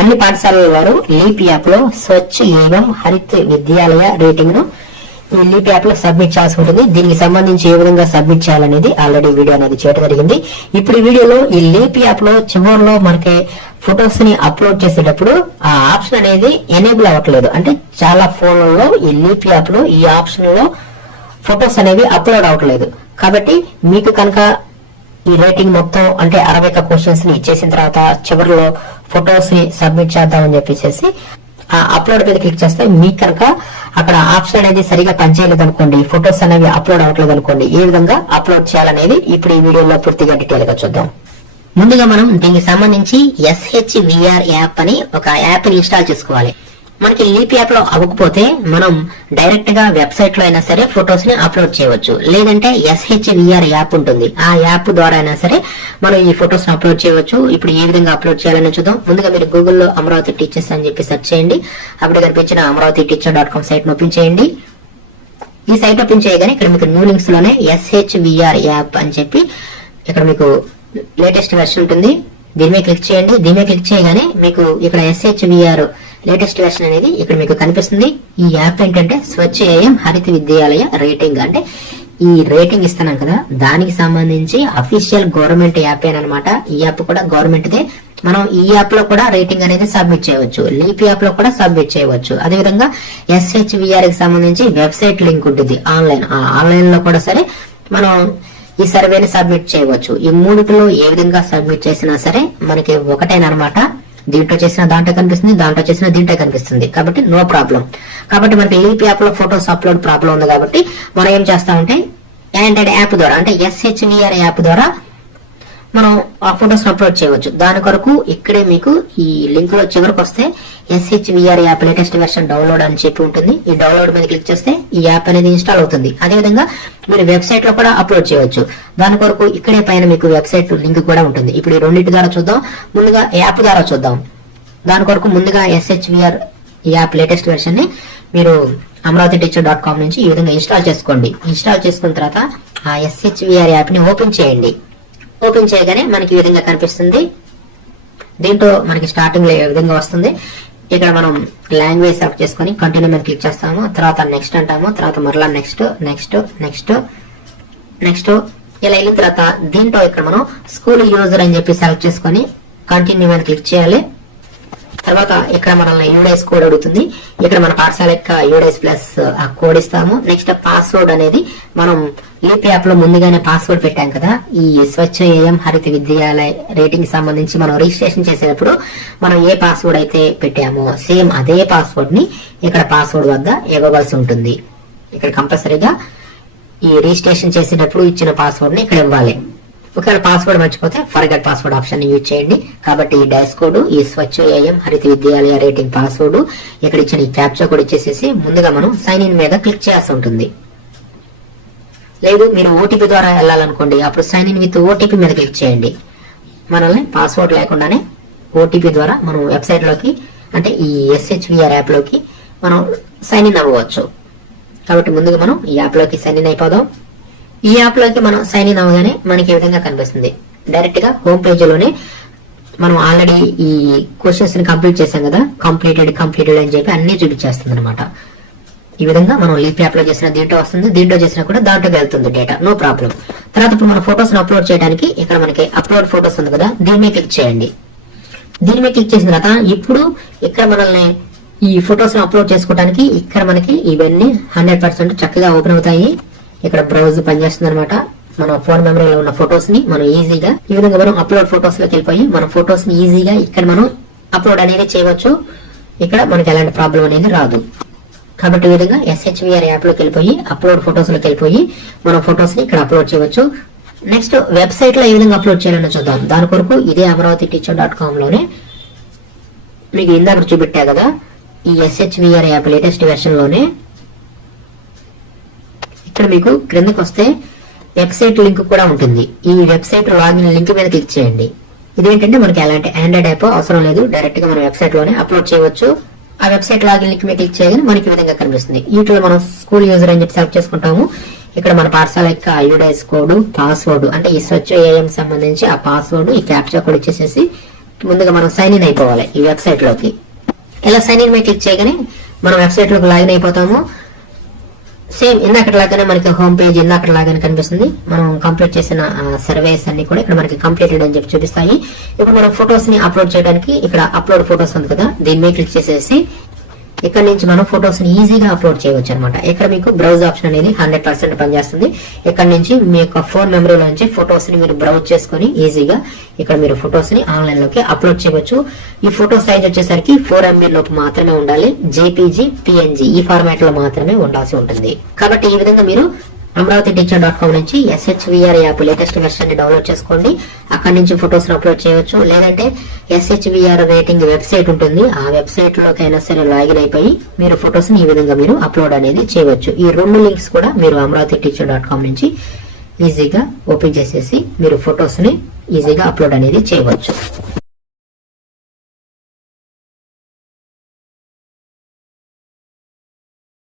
అన్ని పాఠశాలల వారు లీప్ యాప్ లో స్వచ్ఛ ఏవం హరిత్ విద్యాలయ రేటింగ్ ను ఈ లీప్ యాప్ లో సబ్మిట్ చేయాల్సి ఉంటుంది. దీనికి సంబంధించి ఏ విధంగా సబ్మిట్ చేయాలనేది ఆల్రెడీ వీడియో అనేది చేయడం జరిగింది. ఇప్పుడు ఈ వీడియోలో ఈ లీప్ యాప్ లో చివరిలో మనకి ఫొటోస్ ని అప్లోడ్ చేసేటప్పుడు ఆ ఆప్షన్ అనేది ఎనేబుల్ అవ్వట్లేదు. అంటే చాలా ఫోన్లలో ఈ లీప్ యాప్ లో ఈ ఆప్షన్ లో ఫొటోస్ అనేవి అప్లోడ్ అవ్వట్లేదు. కాబట్టి మీకు కనుక ఈ రేటింగ్ మొత్తం అంటే 60 క్వశ్చన్స్ ని ఇచ్చేసిన తర్వాత చివరిలో ఫొటోస్ ని సబ్మిట్ చేద్దామని చెప్పేసి ఆ అప్లోడ్ మీద క్లిక్ చేస్తే మీకు కనుక అక్కడ ఆప్షన్ అనేది సరిగా పనిచేయలేదు అనుకోండి, ఫొటోస్ అనేవి అప్లోడ్ అవ్వట్లేదు అనుకోండి, ఏ విధంగా అప్లోడ్ చేయాలనేది ఇప్పుడు ఈ వీడియోలో పూర్తిగా డీటెయిల్ గా చూద్దాం. ముందుగా మనం దీనికి సంబంధించి SHVR యాప్ అని ఒక యాప్ ని ఇన్స్టాల్ చేసుకోవాలి. మనకి లీప్ యాప్ లో అవ్వకపోతే మనం డైరెక్ట్ గా వెబ్సైట్ లో అయినా సరే ఫొటోస్ ని అప్లోడ్ చేయవచ్చు. లేదంటే SHVR యాప్ ఉంటుంది, ఆ యాప్ ద్వారా అయినా సరే మనం ఈ ఫొటోస్ ని అప్లోడ్ చేయవచ్చు. ఇప్పుడు ఏ విధంగా అప్లోడ్ చేయాలని చూద్దాం. ముందుగా మీరు గూగుల్లో అమరావతి టీచర్స్ అని చెప్పి సెర్చ్ చేయండి. అప్పుడు కనిపించిన amravati.teacher.com సైట్ ను ఓపెన్ చేయండి. ఈ సైట్ ఓపెన్ చేయగానే ఇక్కడ మీకు న్యూ లింక్స్ లోనే SHVR యాప్ అని చెప్పి ఇక్కడ మీకు లేటెస్ట్ వెర్షన్ ఉంటుంది. దీని మీద క్లిక్ చేయండి. దీని మీద క్లిక్ చేయగానే మీకు ఇక్కడ SHVR లేటెస్ట్ వెర్షన్ అనేది ఇక్కడ మీకు కనిపిస్తుంది. ఈ యాప్ ఏంటంటే స్వచ్ఛ ఏయం హరిత విద్యాలయ రేటింగ్, అంటే ఈ రేటింగ్ ఇస్తున్నాం కదా దానికి సంబంధించి అఫీషియల్ గవర్నమెంట్ యాప్ అనమాట. ఈ యాప్ కూడా గవర్నమెంట్ దే. మనం ఈ యాప్ లో కూడా రేటింగ్ అనేది సబ్మిట్ చేయవచ్చు, లీప్ యాప్ లో కూడా సబ్మిట్ చేయవచ్చు. అదేవిధంగా SHVR కి సంబంధించి వెబ్సైట్ లింక్ ఉంటుంది ఆన్లైన్ లో కూడా సరే మనం ఈ సర్వేని సబ్మిట్ చేయవచ్చు. ఈ మూడిటిలో ఏ విధంగా సబ్మిట్ చేసినా సరే మనకి ఒకటేనమాట. దీంట్లో చేసిన దాంట్లో కనిపిస్తుంది, దాంట్లో చేసిన దీంట్లో కనిపిస్తుంది, కాబట్టి నో ప్రాబ్లం. కాబట్టి మనకి లీప్ యాప్ లో ఫొటోస్ అప్లోడ్ ప్రాబ్లం ఉంది కాబట్టి మనం ఏం చేస్తామంటే ఆండ్రాయిడ్ యాప్ ద్వారా అంటే SHVR యాప్ ద్వారా మనం ఆ ఫొటోస్ అప్లోడ్ చేయవచ్చు. దాని కొరకు ఇక్కడే మీకు ఈ లింక్ లో చివరికి వస్తే SHVR app latest version download అని చెప్పి ఉంటుంది. ఈ డౌన్లోడ్ మీద క్లిక్ చేస్తే ఈ యాప్ అనేది ఇన్స్టాల్ అవుతుంది. అదేవిధంగా మీరు వెబ్సైట్ లో కూడా అప్లోడ్ చేయవచ్చు. దాని కొరకు ఇక్కడే పైన మీకు వెబ్సైట్ లింక్ కూడా ఉంటుంది. ఇప్పుడు ఈ రెండింటి ద్వారా చూద్దాం. ముందుగా యాప్ ద్వారా చూద్దాం. దాని కొరకు ముందుగా SHVR యాప్ లేటెస్ట్ వెర్షన్ ని మీరు amravati.teacher.com నుంచి ఈ విధంగా ఇన్స్టాల్ చేసుకోండి. ఇన్స్టాల్ చేసుకున్న తర్వాత ఆ SHVR యాప్ ని ఓపెన్ చేయండి. ఓపెన్ చేయగానే మనకి ఈ విధంగా కనిపిస్తుంది. దీంట్లో మనకి స్టార్టింగ్ లో ఏ విధంగా వస్తుంది. ఇక్కడ మనం లాంగ్వేజ్ సెలెక్ట్ చేసుకుని కంటిన్యూ మీద క్లిక్ చేస్తాము. తర్వాత నెక్స్ట్ అంటాము. తర్వాత మరలా నెక్స్ట్ నెక్స్ట్ నెక్స్ట్ నెక్స్ట్ ఇలా వెళ్ళిన తర్వాత దీంట్లో ఇక్కడ మనం స్కూల్ యూజర్ అని చెప్పి సెలెక్ట్ చేసుకుని కంటిన్యూ మీద క్లిక్ చేయాలి. తర్వాత ఇక్కడ మనల్ని యూడైస్ కోడ్ అడుగుతుంది. ఇక్కడ మన పాఠశాల యొక్క యూడైస్ ప్లస్ ఆ కోడ్ ఇస్తాము. నెక్స్ట్ పాస్వర్డ్ అనేది మనం లీప్ యాప్ లో ముందుగానే పాస్వర్డ్ పెట్టాం కదా, ఈ స్వచ్ఛ ఏయం హరిత విద్యాలయ రేటింగ్ సంబంధించి మనం రిజిస్ట్రేషన్ చేసేటప్పుడు మనం ఏ పాస్వర్డ్ అయితే పెట్టామో సేమ్ అదే పాస్వర్డ్ ని ఇక్కడ పాస్వర్డ్ వద్ద ఇవ్వవలసి ఉంటుంది. ఇక్కడ కంపల్సరీగా ఈ రిజిస్ట్రేషన్ చేసేటప్పుడు ఇచ్చిన పాస్వర్డ్ ని ఇక్కడ ఇవ్వాలి. ఒకవేళ పాస్వర్డ్ మర్చిపోతే ఫర్గెట్ పాస్వర్డ్ ఆప్షన్ యూజ్ చేయండి. కాబట్టి ఈ డాష్ కోడ్, ఈ స్వచ్ఛ ఏయం హరిత విద్యాలయ రేటింగ్ పాస్వర్డ్, ఇక్కడ ఇచ్చిన ఈ క్యాప్చా కోడ్ ఇచ్చేసేసి ముందుగా మనం సైన్ ఇన్ మీద క్లిక్ చేయాల్సి ఉంటుంది. లేదు మీరు ఓటీపీ ద్వారా వెళ్ళాలనుకోండి, అప్పుడు సైన్ ఇన్ విత్ ఓటీపీ మీద క్లిక్ చేయండి. మనల్ని పాస్వర్డ్ లేకుండానే ఓటీపీ ద్వారా మనం వెబ్సైట్ లోకి అంటే ఈ SHVR యాప్ లోకి మనం సైన్ ఇన్ అవ్వచ్చు. కాబట్టి ముందుగా మనం ఈ యాప్ లోకి సైన్ ఇన్ అయిపోదాం. ఈ యాప్ లోకి మనం సైన్ ఇన్ అవ్వగానే మనకి ఈ విధంగా కనిపిస్తుంది. డైరెక్ట్ గా హోమ్ పేజ్ లోనే మనం ఆల్రెడీ ఈ క్వశ్చన్స్ ని కంప్లీట్ చేసాం కదా, కంప్లీటెడ్ అని చెప్పి అన్ని చూపించేస్తుంది అనమాట. ఈ విధంగా మనం లీప్ యాప్ లో చేసిన దీంట్లో వస్తుంది, దీంట్లో చేసినా కూడా దాంట్లోకి వెళ్తుంది డేటా, నో ప్రాబ్లం. తర్వాత ఇప్పుడు మన ఫొటోస్ అప్లోడ్ చేయడానికి ఇక్కడ మనకి అప్లోడ్ ఫొటోస్ ఉంది కదా, దీని మీద క్లిక్ చేయండి. దీని మీద క్లిక్ చేసిన తర్వాత ఇప్పుడు ఇక్కడ మనల్ని ఈ ఫొటోస్ అప్లోడ్ చేసుకోవడానికి ఇక్కడ మనకి ఇవన్నీ 100% చక్కగా ఓపెన్ అవుతాయి. ఇక్కడ బ్రౌజ్ పనిచేస్తుంది అనమాట. మన ఫోన్ మెమరీలో ఉన్న ఫొటోస్ ని మనం ఈజీగా ఈ విధంగా మనం అప్లోడ్ ఫొటోస్ లోకి వెళ్ళిపోయి మన ఫొటోస్ ని ఈజీగా ఇక్కడ మనం అప్లోడ్ అనేది చేయవచ్చు. ఇక్కడ మనకి ఎలాంటి ప్రాబ్లం అనేది రాదు. కాబట్టి ఈ విధంగా SHVR యాప్ లోకి వెళ్ళిపోయి అప్లోడ్ ఫొటోస్ లోకి వెళ్ళిపోయి మనం ఫొటోస్ ని ఇక్కడ అప్లోడ్ చేయవచ్చు. నెక్స్ట్ వెబ్సైట్ లో ఏ విధంగా అప్లోడ్ చేయాలని చూద్దాం. దాని కొరకు ఇదే amravati.teacher.com లోనే మీకు ఇందాక చూపెట్టా కదా, ఈ SHVR యాప్ లేటెస్ట్ వెర్షన్ లోనే ఇక్కడ మీకు క్రిందకి వస్తే వెబ్సైట్ లింక్ కూడా ఉంటుంది. ఈ వెబ్సైట్ లాగిన్ లింక్ మీద క్లిక్ చేయండి. ఇదేంటంటే మనకి ఎలాంటి ఆండ్రాయిడ్ యాప్ అవసరం లేదు, డైరెక్ట్ గా మన వెబ్సైట్ లోనే అప్లోడ్ చేయవచ్చు. ఆ వెబ్సైట్ లాగిన్ లింక్ మీద క్లిక్ చేయగానే మనకి ఈ విధంగా కనిపిస్తుంది. వీటిలో మనం స్కూల్ యూజర్ అని చెప్పి సెలెక్ట్ చేసుకుంటాము. ఇక్కడ మన పాఠశాల యొక్క యూడైస్ కోడ్, పాస్వర్డ్ అంటే ఈ స్వచ్ఛ ఏఎం సంబంధించి ఆ పాస్వర్డ్, ఈ క్యాప్చా కోడ్ ఇచ్చేసేసి ముందుగా మనం సైన్ ఇన్ అయిపోవాలి ఈ వెబ్సైట్ లోకి. ఇలా సైన్ ఇన్ మీద క్లిక్ చేయగానే మనం వెబ్సైట్ లోకి లాగిన్ అయిపోతాము. సేమ్ ఇందాక లాగానే మనకి హోమ్ పేజ్ ఇందాక లాగానే కనిపిస్తుంది. మనం కంప్లీట్ చేసిన సర్వేస్ అన్ని కూడా ఇక్కడ మనకి కంప్లీటెడ్ అని చెప్పి చూపిస్తాయి. ఇప్పుడు మనం ఫొటోస్ ని అప్లోడ్ చేయడానికి ఇక్కడ అప్లోడ్ ఫొటోస్ ఉంది కదా, దీని మీద క్లిక్ చేసేసి ఇక్కడ నుంచి మనం ఫొటోస్ ని ఈజీగా అప్లోడ్ చేయవచ్చు అనమాట. ఇక్కడ మీకు బ్రౌజ్ ఆప్షన్ అనేది 100% పనిచేస్తుంది. ఇక్కడ నుంచి మీ యొక్క ఫోన్ మెమరీలో నుంచి ఫొటోస్ ని మీరు బ్రౌజ్ చేసుకుని ఈజీగా ఇక్కడ మీరు ఫొటోస్ ని ఆన్లైన్ లోకి అప్లోడ్ చేయవచ్చు. ఈ ఫోటో సైజ్ వచ్చేసరికి 4 MB లోపు మాత్రమే ఉండాలి. JPG, PNG ఈ ఫార్మాట్ లో మాత్రమే ఉండాల్సి ఉంటుంది. కాబట్టి ఈ విధంగా మీరు amravati.teacher.com నుంచి SHVR యాప్ లేటెస్ట్ వెర్షన్ ని డౌన్లోడ్ చేసుకోండి. అక్కడ నుంచి ఫొటోస్ అప్లోడ్ చేయవచ్చు. లేదంటే SHVR రేటింగ్ వెబ్సైట్ ఉంటుంది, ఆ వెబ్సైట్ లోకైనా సరే లాగిన్ అయిపోయి మీరు ఫొటోస్ ని ఈ విధంగా మీరు అప్లోడ్ అనేది చేయవచ్చు. ఈ 2 లింక్స్ కూడా మీరు amravati.teacher.com నుంచి ఈజీగా ఓపెన్ చేసేసి మీరు ఫొటోస్ ని ఈజీగా అప్లోడ్ అనేది చేయవచ్చు.